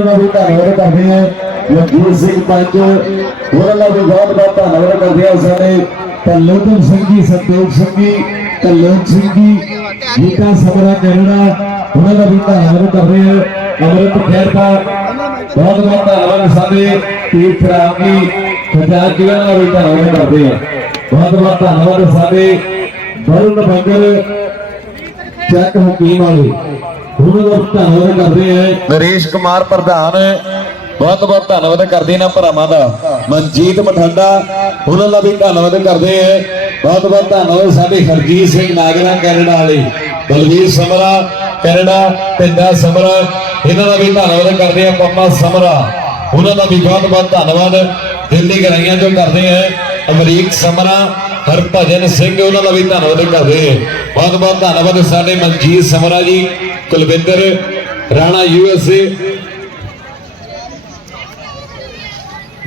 ਉਹਨਾਂ ਦਾ ਵੀ ਧੰਨਵਾਦ ਕਰਦੇ ਆ ਲਖਵੀਰ ਸਿੰਘ ਪੰਜ, ਉਹਨਾਂ ਦਾ ਵੀ ਬਹੁਤ ਬਹੁਤ ਧੰਨਵਾਦ ਕਰਦੇ ਆ ਸਾਡੇ ਤਲੋਤਨ ਸਿੰਘ ਜੀ ਸੰਤੋਖ ਸਿੰਘ ਜੀ ਤਲੋਕ ਸਿੰਘ ਜੀ ਗੀਤਾ ਸਮਰਾ ਕੈਨੇਡਾ, ਉਹਨਾਂ ਦਾ ਵੀ ਧੰਨਵਾਦ ਕਰਦੇ ਆ ਅਮਰਤ ਖੈਰ ਦਾ ਬਹੁਤ ਬਹੁਤ ਧੰਨਵਾਦ ਸਾਡੇ ਤੀਰਥ ਰਾਮ ਜੀ ਖਜਾਜ ਜੀ ਦਾ ਵੀ ਧੰਨਵਾਦ ਕਰਦੇ ਆ ਬਹੁਤ ਬਹੁਤ ਧੰਨਵਾਦ ਸਾਡੇ ਬਰੁਣ ਬੰਗਲ ਚੱਕ ਹਕੀਮ ਵਾਲੇ। ਧੰਨਵਾਦ ਕਰਦੇ ਆ ਨਰੇਸ਼ ਕੁਮਾਰ ਪ੍ਰਧਾਨ, ਬਹੁਤ ਬਹੁਤ ਧੰਨਵਾਦ ਕਰਦੇ ਨਾ ਭਰਾਵਾਂ ਦਾ। ਮਨਜੀਤ ਮਠੰਡਾ, ਉਹਨਾਂ ਦਾ ਵੀ ਧੰਨਵਾਦ ਕਰਦੇ ਆ ਬਹੁਤ ਬਹੁਤ ਧੰਨਵਾਦ ਸਾਡੇ ਹਰਜੀਤ ਸਿੰਘ ਨਾਗਰਾ, ਕੈਨੇਡਾ ਵਾਲੇ। ਬਲਵੀਰ ਸਮਰਾ, ਕੈਨੇਡਾ, ਪਿੰਡਾ ਸਮਰਾ, ਇਹਨਾਂ ਦਾ ਵੀ ਧੰਨਵਾਦ ਕਰਦੇ ਆ ਪੰਮਾ ਸਮਰਾ। ਉਹਨਾਂ ਦਾ ਵੀ ਬਹੁਤ ਬਹੁਤ ਧੰਨਵਾਦ। ਦਿੱਲੀ ਗਰਾਈਆਂ ਤੋਂ ਕਰਦੇ ਆ ਅਮਰੀਕ ਸਮਰਾ, ਹਰਭਜਨ ਸਿੰਘ, ਉਹਨਾਂ ਦਾ ਵੀ ਧੰਨਵਾਦ ਕਰਦੇ ਆ ਬਹੁਤ ਬਹੁਤ ਧੰਨਵਾਦ ਸਾਡੇ ਮਨਜੀਤ ਸਮਰਾ ਜੀ। ਕੁਲਵਿੰਦਰ ਰਾਣਾ ਯੂਐਸਏ।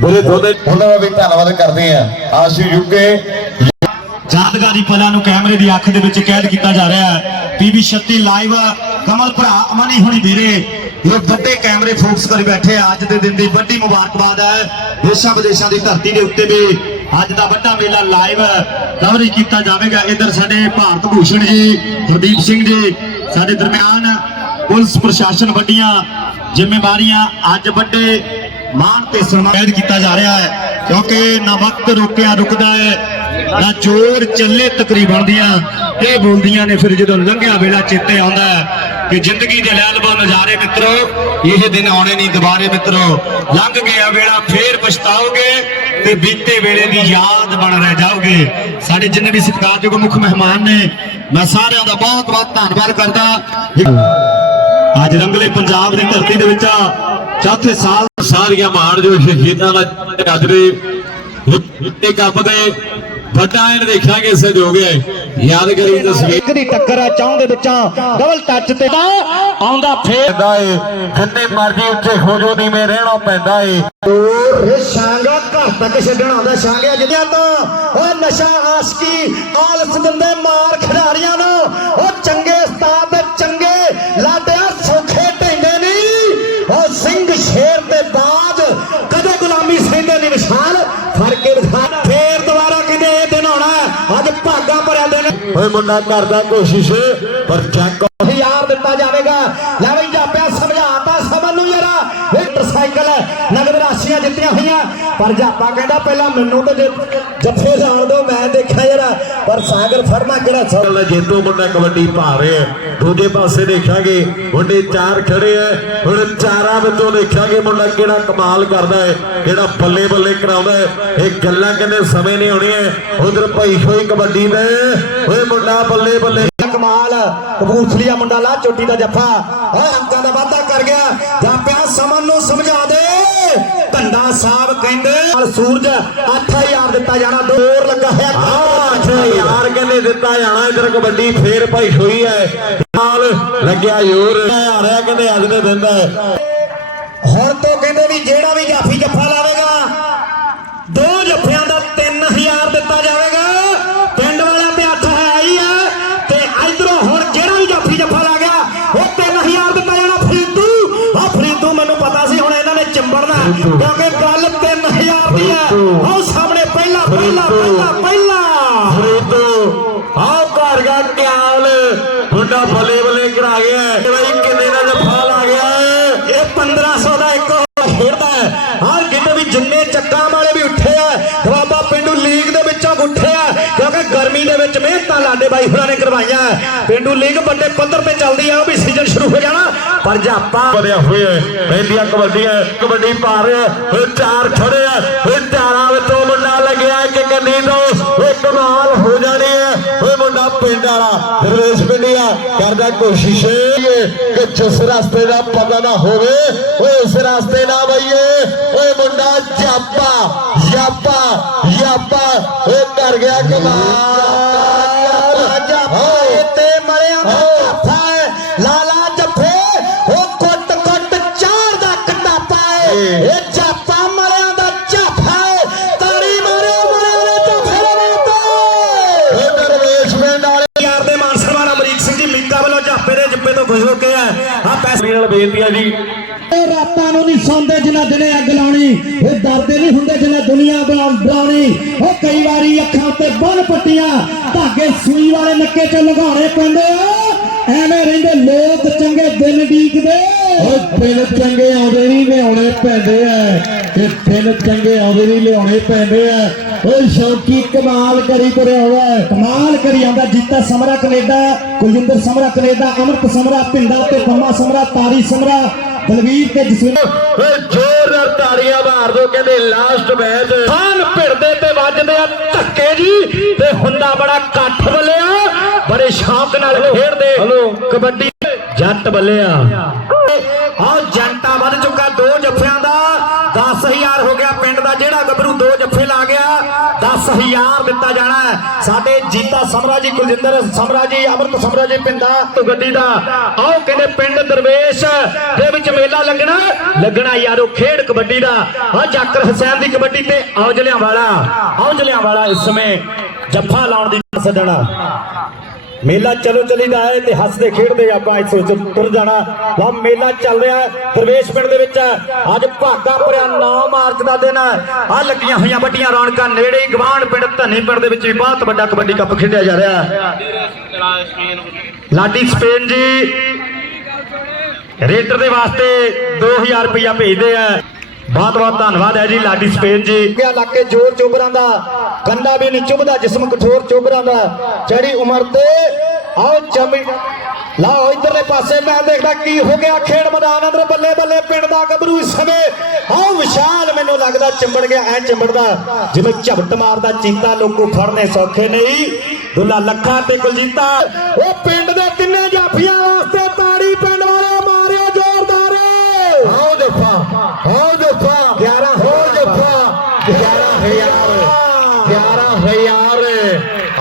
ਬੜੇ ਦੋਨੇ ਉਹਨਾਂ ਦਾ ਵੀ ਧੰਨਵਾਦ ਕਰਦੇ ਆ ਆਸ਼ੂ ਯੁੱਗੇ ਯਾਦਗਾਰੀ ਪਲਾਂ ਨੂੰ ਕੈਮਰੇ ਦੀ ਅੱਖ ਦੇ ਵਿੱਚ ਕੈਦ ਕੀਤਾ ਜਾ ਰਿਹਾ ਹੈ। ਪੀਵੀ 36 ਲਾਈਵ ਕਮਲ ਭਰਾ ਅਮਨੀ ਹੁਣੀ ਵੀਰੇ। ਇਹ ਵੱਡੇ ਕੈਮਰੇ ਫੋਕਸ ਕਰੀ ਬੈਠੇ ਆ। ਅੱਜ ਦੇ ਦਿਨ ਦੀ ਵੱਡੀ ਮੁਬਾਰਕਬਾਦ ਹੈ। ਦੇਸ਼ਾਂ ਵਿਦੇਸ਼ਾਂ ਦੀ ਧਰਤੀ ਦੇ ਉੱਤੇ ਵੀ ਅੱਜ ਦਾ ਵੱਡਾ ਮੇਲਾ ਲਾਈਵ ਕਵਰੇਜ ਕੀਤਾ ਜਾਵੇਗਾ। ਇਧਰ ਸਾਡੇ ਭਾਰਤ ਭੂਸ਼ਣ ਜੀ ਹਰਦੀਪ ਸਿੰਘ ਜੀ ਸਾਡੇ ਦਰਮਿਆਨ ਪੁਲਿਸ ਪ੍ਰਸ਼ਾਸਨ ਵੱਡੀਆਂ ਜ਼ਿੰਮੇਵਾਰੀਆਂ ਅੱਜ ਵੱਡੇ ਮਾਣ ਤੇ ਸਨਮਾਨ ਕੀਤਾ ਜਾ ਰਿਹਾ ਹੈ, ਕਿਉਂਕਿ ਨਾ ਵਕਤ ਰੁਕਿਆ ਰੁਕਦਾ ਹੈ, ਨਾ ਜੋਰ ਚੱਲੇ ਤਕਰੀਬਨ ਦੀਆਂ ਇਹ ਬੋਲਦੀਆਂ ਨੇ ਫਿਰ ਜਦੋਂ ਲੰਘਿਆ ਵੇਲਾ ਚੇਤੇ ਆਉਂਦਾ ਹੈ ਕਿ ਜ਼ਿੰਦਗੀ ਦੇ ਲੈਲਬੋ ਨਜ਼ਾਰੇ ਮਿੱਤਰੋ, ਇਹ ਦਿਨ ਆਉਣੇ ਨਹੀਂ ਦੁਬਾਰੇ ਮਿੱਤਰੋ। ਲੰਘ ਗਿਆ ਵੇਲਾ, ਫੇਰ ਪਛਤਾਓਗੇ ਤੇ ਬੀਤੇ ਵੇਲੇ ਦੀ ਯਾਦ ਬਣ ਰਹਿ ਜਾਓਗੇ। ਸਾਡੇ ਜਿੰਨੇ ਵੀ ਸਤਿਕਾਰਯੋਗ ਮੁੱਖ ਮਹਿਮਾਨ ਨੇ ਮੈਂ ਸਾਰਿਆਂ ਦਾ ਬਹੁਤ ਬਹੁਤ ਧੰਨਵਾਦ ਕਰਦਾ ਅੱਜ ਰੰਗਲੇ ਪੰਜਾਬ ਦੀ ਧਰਤੀ ਦੇ ਵਿੱਚ ਚੌਥੇ ਸਾਲ ਸਾਰੀਆਂ ਮਹਾਨ ਜੋ ਸ਼ਹੀਦਾਂ ਦਾ ਅੱਜ ਦੇ ਇੱਤੇ ਕੱਪ ਦੇ ਵੱਡਾ ਐਨ ਦੇਖਾਂਗੇ ਸਹਿਯੋਗ ਹੈ ਯਾਦਗਾਰੀ ਤਸਵੀਰ ਇੱਕ ਦੀ ਟੱਕਰ ਆ ਚੌਂ ਦੇ ਵਿੱਚਾਂ ਡਬਲ ਟੱਚ ਤੇ ਆਉਂਦਾ ਫੇਰ। ਪੈਂਦਾ ਏ ਜਿੰਨੇ ਮਰਜ਼ੀ ਉੱਚੇ ਹੋ ਜੋ ਦੀ ਮੇ ਰਹਿਣਾ ਪੈਂਦਾ ਏ। ਇਹ ਸ਼ਾਂਗਾ ਘਰ ਤੱਕ ਛੱਡਣ ਆਉਂਦਾ ਸ਼ਾਂਗਿਆ ਜਿੱਦਿਆਂ ਤੋਂ ਓਏ ਨਸ਼ਾ ਆਸ਼ਕੀ ਆਲਸ ਦਿੰਦੇ ਮਾਰ ਖਿਡਾਰੀਆਂ ਨੂੰ। ਉਹ ਚੰਗੇ ਉਸਤਾਦ ਤੇ ਚੰਗੇ ਲਾਡਿਆ ਸੌਖੇ ਢੈਂਦੇ ਨਹੀਂ। ਉਹ ਸਿੰਘ ਸ਼ੇਰ ਤੇ ਬਾਜ, ਕਦੇ ਗੁਲਾਮੀ ਸਹਿੰਦੇ ਨਹੀਂ ਵਿਸ਼ਾਲ ਫੜ ਕੇ ਵਿਖਾ। ਫੇਰ ਦੁਬਾਰਾ ਕਿਤੇ ਇਹ ਦਿਨ ਆਉਣਾ ਅੱਜ ਭਾਗਾ ਭਰਿਆ ਦਿਨ। ਓਏ ਮੁੰਡਾ ਕਰਦਾ ਕੋਸ਼ਿਸ਼ ਪਰ ਚੱਕ। ਹਜ਼ਾਰ ਦਿੱਤਾ ਜਾਵੇਗਾ। ਲੈ ਬਈ ਜਾਪਿਆ ਸਮਝਾਤਾ ਸਮਨ ਨੂੰ ਯਾਰਾ। ਮੋਟਰਸਾਈਕਲ ਹੋਈਆਂ। ਪਰ ਜਾਪਾ ਕਹਿੰਦਾ ਪਹਿਲਾਂ ਮੈਨੂੰ ਤੇ ਜੇ- ਜੱਫੇ ਜਾਣ ਦਿਓ ਮੈਂ ਦੇਖਿਆ ਯਾਰਾ ਪਰ ਸਾਗਰ ਫਰਮਾ ਕਿਹੜਾ ਸੌ ਚੱਲ ਜੇਤੂ ਮੁੰਡਾ ਕਬੱਡੀ ਪਾ ਰਿਹਾ। ਦੂਜੇ ਪਾਸੇ ਦੇਖਾਂਗੇ ਮੁੰਡੇ ਚਾਰ ਖੜੇ ਐ ਹੁਣ ਚਾਰਾਂ ਵਿੱਚੋਂ ਦੇਖਾਂਗੇ ਮੁੰਡਾ ਕਿਹੜਾ ਕਮਾਲ ਕਰਦਾ ਹੈ ਕਿਹੜਾ ਬੱਲੇ ਬੱਲੇ ਕਰਾਉਂਦਾ ਹੈ। ਇਹ ਗੱਲਾਂ ਕਹਿੰਦੇ ਸਮੇਂ ਨਹੀਂ ਹੋਣੇ ਉਧਰ ਭਾਈ ਹੋਈ ਕਬੱਡੀ ਦੇ ਓਏ ਮੁੰਡਾ ਬੱਲੇ ਬੱਲੇ ਕਮਾਲ ਕਬੂਤਰੀਆ ਮੁੰਡਾ ਲਾ ਚੋਟੀ ਦਾ ਜੱਫਾ। ਓਏ ਅੰਕਾਂ ਦਾ ਵਾਅਦਾ ਕਰ ਗਿਆ। ਜਾਪਿਆ ਸਮਨ ਨੂੰ ਸਮਝਾ ਦੇ। ਧੰਦਾ ਸਾਹਿਬ ਕਹਿੰਦੇ ਸੂਰਜ 8000 ਦਿੱਤਾ ਜਾਣਾ ਦੋਰ ਲੱਗਾ ਹੋਇਆ। ਹਾਂ ਯਾਰ ਕਹਿੰਦੇ ਦਿੱਤਾ ਜਾਣਾ ਇਧਰ ਕਬੱਡੀ ਫੇਰ ਭਾਈ ਹੋਈ ਹੈ। ਨਾਲ ਲੱਗਿਆ ਜ਼ੋਰ। ਆ ਰਿਹਾ ਕਹਿੰਦੇ ਅੱਜ ਦੇ ਦਿਨ ਦਾ। ਹੈ। ਹੁਣ ਤੋਂ ਕਹਿੰਦੇ ਵੀ ਜਿਹੜਾ ਵੀ ਜਾਫੀ ਜੱਫਾ ਲਾਵੇਗਾ ਕਿਉਂਕਿ ਗੱਲ 3000 ਦੀ ਹੈ ਆਹ ਸਾਹਮਣੇ ਪਹਿਲਾ ਪਹਿਲਾ ਪਹਿਲਾ ਪਹਿਲਾ। ਫਰੀਦੋ ਆਓ ਘਰ ਗਾ ਕਿਆਲ ਮੁੰਡਾ ਬੱਲੇ ਬੱਲੇ ਕਰਾ ਗਿਆ। ਬਈ ਕਿੰਨੇ ਦਾ ਜਫਾ ਲਾ ਗਿਆ? ਇਹ 1500 ਦਾ ਇੱਕ ਖੇਡਦਾ ਹੈ। ਹਾਂ ਕਿਤੇ ਵੀ ਜਿੰਨੇ ਚੱਕਾਂ ਬਾਈ ਹੋਰਾਂ ਨੇ ਕਰਵਾਈਆਂ। ਪਿੰਡੂ ਲੀਗ ਵੱਡੇ ਪੱਧਰ ਤੇ ਚੱਲਦੀ ਆ, ਉਹ ਵੀ ਸੀਜ਼ਨ ਸ਼ੁਰੂ ਹੋ ਜਾਣਾ। ਪਰ ਜਾਪਾ ਵਧਿਆ ਹੋਇਆ ਪਹਿਲੀਆਂ ਕਬੱਡੀਆਂ ਕਬੱਡੀ ਪਾ ਰਿਹਾ ਓਏ ਚਾਰ ਖੜੇ ਆ ਓਏ ਚਾਰਾਂ ਵਿੱਚੋਂ ਮੁੰਡਾ ਲੱਗਿਆ ਇੱਕ ਕੰਨੀ ਤੋਂ ਓਏ ਕਮਾਲ ਹੋ ਜਾਣੀ ਹੈ। ਓਏ ਮੁੰਡਾ ਪਿੰਡ ਵਾਲਾ ਰੇਸ ਪਿੰਡੀਆ, ਕਰਦਾ ਕੋਸ਼ਿਸ਼ ਕਿ ਜਿਸ ਰਸਤੇ ਦਾ ਪਤਾ ਨਾ ਹੋਵੇ ਓਏ ਉਸ ਰਸਤੇ ਨਾ ਬਈਏ। ਓਏ ਮੁੰਡਾ ਜਾਪਾ ਜਾਪਾ ਜਾਪਾ ਓਏ ਕਰ ਗਿਆ ਕਮਾਲ। ਉਹ ਡਰਦੇ ਨਹੀਂ ਹੁੰਦੇ ਜਿਨ੍ਹਾਂ ਦੁਨੀਆ ਬਣਾ- ਬਣਾਉਣੀ ਉਹ ਕਈ ਵਾਰੀ ਅੱਖਾਂ ਉੱਤੇ ਬੰਨ ਪੱਟੀਆਂ ਧਾਗੇ ਸੂਈ ਵਾਲੇ ਨੱਕੇ 'ਚ ਲਗਾਉਣੇ ਪੈਂਦੇ ਆ। ਐਵੇਂ ਰਹਿੰਦੇ ਲੋਕ ਚੰਗੇ ਦਿਨ ਡੀਕਦੇ। ਉਹ ਦਿਨ ਚੰਗੇ ਆਉਂਦੇ ਨਹੀਂ ਲਿਆਉਣੇ ਪੈਂਦੇ ਆ। ਤੇ ਦਿਨ ਚੰਗੇ ਆਉਂਦੇ ਨਹੀਂ ਲਿਆਉਣੇ ਪੈਂਦੇ ਆ। ਉਹ ਸ਼ੌਕੀ ਕਮਾਲ ਕਰੀ ਤੁਰਿਆ ਹੋਇਆ। ਕਮਾਲ ਕਰੀ ਜਾਂਦਾ ਜੀਤਾ ਸਮਰਾ ਕੈਨੇਡਾ ਕੁਲਜਿੰਦਰ ਸਮਰਾ ਕੈਨੇਡਾ ਅਮਰਤ ਸਮਰਾ ਪਿੰਡਾ ਤੇ ਪੰਮਾ ਸਮਰਾ ਤਾਰੀ ਸਮਰਾ ਦਲਵੀਰ ਤੇ ਜਸਵਿੰਦਰ। ਓਏ ਜ਼ੋਰਦਾਰ ਤਾੜੀਆਂ ਮਾਰ ਦੋ ਕਹਿੰਦੇ ਲਾਸਟ ਮੈਚ ਖਾਨ ਭਿੜਦੇ ਤੇ ਵੱਜਦੇ ਆ ਧੱਕੇ ਜੀ ਤੇ ਹੁੰਦਾ ਬੜਾ ਇਕੱਠ ਬੱਲਿਆ। ਬੜੇ ਸ਼ੌਕ ਨਾਲ ਖੇਡਦੇ। ਕਬੱਡੀ ਜੱਟ ਬੱਲਿਆ। ਆਹ ਜੰਟਾ ਵੱਧ ਚੁੱਕਾ ਦੋ ਜੱਫਿਆਂ ਦਾ 10000 ਹੋ ਗਿਆ ਪਿੰਡ ਦਾ ਜਿਹੜਾ ਗੱਭਰੂ ਦੋ 10000 ਦਿੱਤਾ ਜਾਣਾ ਹੈ। ਸਾਡੇ ਜੀਤਾ ਸਮਰਾ ਜੀ ਕੁਲਜਿੰਦਰ ਸਮਰਾ ਅਮਰਤ ਸਮਰਾ ਪਿੰਡਾ ਤੋਂ ਗੱਡੀ ਦਾ। ਆਓ ਕਹਿੰਦੇ ਪਿੰਡ ਦਰਵੇਸ਼ ਦੇ ਵਿੱਚ ਮੇਲਾ ਲੱਗਣਾ ਲੱਗਣਾ ਯਾਰੋ ਖੇਡ ਕਬੱਡੀ ਦਾ। ਆ ਜਾਕਰ ਹੁਸੈਨ ਦੀ ਕਬੱਡੀ ਤੇ ਔਜਲਿਆਂ ਵਾਲਾ। ਔਜਲਿਆਂ ਵਾਲਾ ਇਸ ਸਮੇਂ ਜੱਫਾ ਲਾਉਣ ਦੀ ਸੱਦਣਾ। ਮੇਲਾ ਚਲੋ ਚਲੀਦਾ ਹੈ ਤੇ ਹੱਸਦੇ ਖੇਡਦੇ ਆਪਾਂ ਇੱਥੋਂ ਚ ਤੁਰ ਜਾਣਾ। ਵਾ ਮੇਲਾ ਚੱਲ ਰਿਹਾ ਦਰਵੇਸ਼ ਪਿੰਡ ਦੇ ਵਿੱਚ। ਅੱਜ ਭਾਗਾ ਭਰਿਆ 9 ਮਾਰਚ ਦਾ ਦਿਨ ਆ ਲੱਗੀਆਂ ਹੋਈਆਂ ਵੱਡੀਆਂ ਰੌਣਕਾਂ, ਨੇੜੇ ਹੀ ਗਵਾਂਢ ਪਿੰਡ, ਧੰਨੀ ਪਿੰਡ ਦੇ ਵਿੱਚ ਵੀ ਬਹੁਤ ਵੱਡਾ ਕਬੱਡੀ ਕੱਪ ਖੇਡਿਆ ਜਾ ਰਿਹਾ ਹੈ। ਲਾਡੀ ਸਪੇਨ ਜੀ ਰੇਟਰ ਦੇ ਵਾਸਤੇ 2000 ਰੁਪਇਆ ਭੇਜਦੇ ਆ। ਬਹੁਤ ਬਹੁਤ ਧੰਨਵਾਦ ਹੈ ਜੀ ਲਾਡੀ ਸਪੇਨ ਜੀ। ਕਿਆ ਇਲਾਕੇ ਜੋਰ ਚੋਬਰਾਂ ਦਾ ਕੰਡਾ ਵੀ ਨਹੀਂ ਚੁਭਦਾ ਜਿਸਮ ਕਠੋਰ ਚੋਬਰਾਂ ਦਾ। ਚੜੀ ਉਮਰ ਤੇ, ਆਓ ਜਮੀ। ਲਾਓ ਇਧਰਲੇ ਪਾਸੇ, ਮੈਂ ਦੇਖਦਾ ਕੀ ਹੋ ਗਿਆ ਖੇਡ ਮੈਦਾਨ ਅੰਦਰ, ਬੱਲੇ ਬੱਲੇ ਪਿੰਡ ਦਾ ਗੱਭਰੂ ਇਸ ਸਮੇਂ। ਆਓ ਵਿਸ਼ਾਲ ਮੈਨੂੰ ਲੱਗਦਾ ਚਿੰਬੜ ਗਿਆ, ਐ ਚਿੰਬੜਦਾ, ਜਿਵੇਂ ਝਪਟ ਮਾਰਦਾ ਚੀਤਾ, ਲੋਕੋ ਫੜਨੇ ਸੌਖੇ ਨਹੀਂ। ਦੁੱਲਾ ਲੱਖਾਂ ਤੇ ਕੁਲਜੀਤਾ। ਉਹ ਪਿੰਡ ਜੱਫਾ ਆਓ ਜੱਫਾ 11 ਹੋ ਜੱਫਾ 11000 11000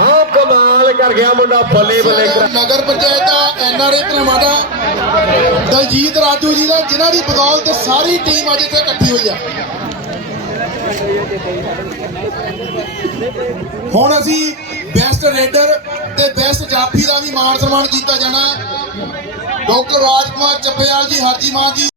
ਆਓ ਕਮਾਲ ਕਰ ਗਿਆ ਮੁੰਡਾ ਬੱਲੇ ਬੱਲੇ ਕਰ ਨਗਰ ਪੰਚਾਇਤ ਦਾ ਐਨਆਰਏ ਭਰਾਵਾਂ ਦਾ ਦਲਜੀਤ ਰਾਜੂ ਜੀ ਦਾ ਜਿਨ੍ਹਾਂ ਦੀ ਬਦੌਲਤ ਸਾਰੀ ਟੀਮ ਅੱਜ ਇੱਥੇ ਇਕੱਠੀ ਹੋਈ ਆ। ਹੁਣ ਅਸੀਂ ਬੈਸਟ ਰੇਡਰ ਤੇ ਬੈਸਟ ਜਾਫੀ ਦਾ ਵੀ ਮਾਣ ਸਨਮਾਨ ਕੀਤਾ ਜਾਣਾ ਡਾਕਟਰ ਰਾਜਕੁਮਾਰ ਚੱਪੇਵਾਲ ਜੀ ਹਰਜੀ ਮਾਨ ਜੀ।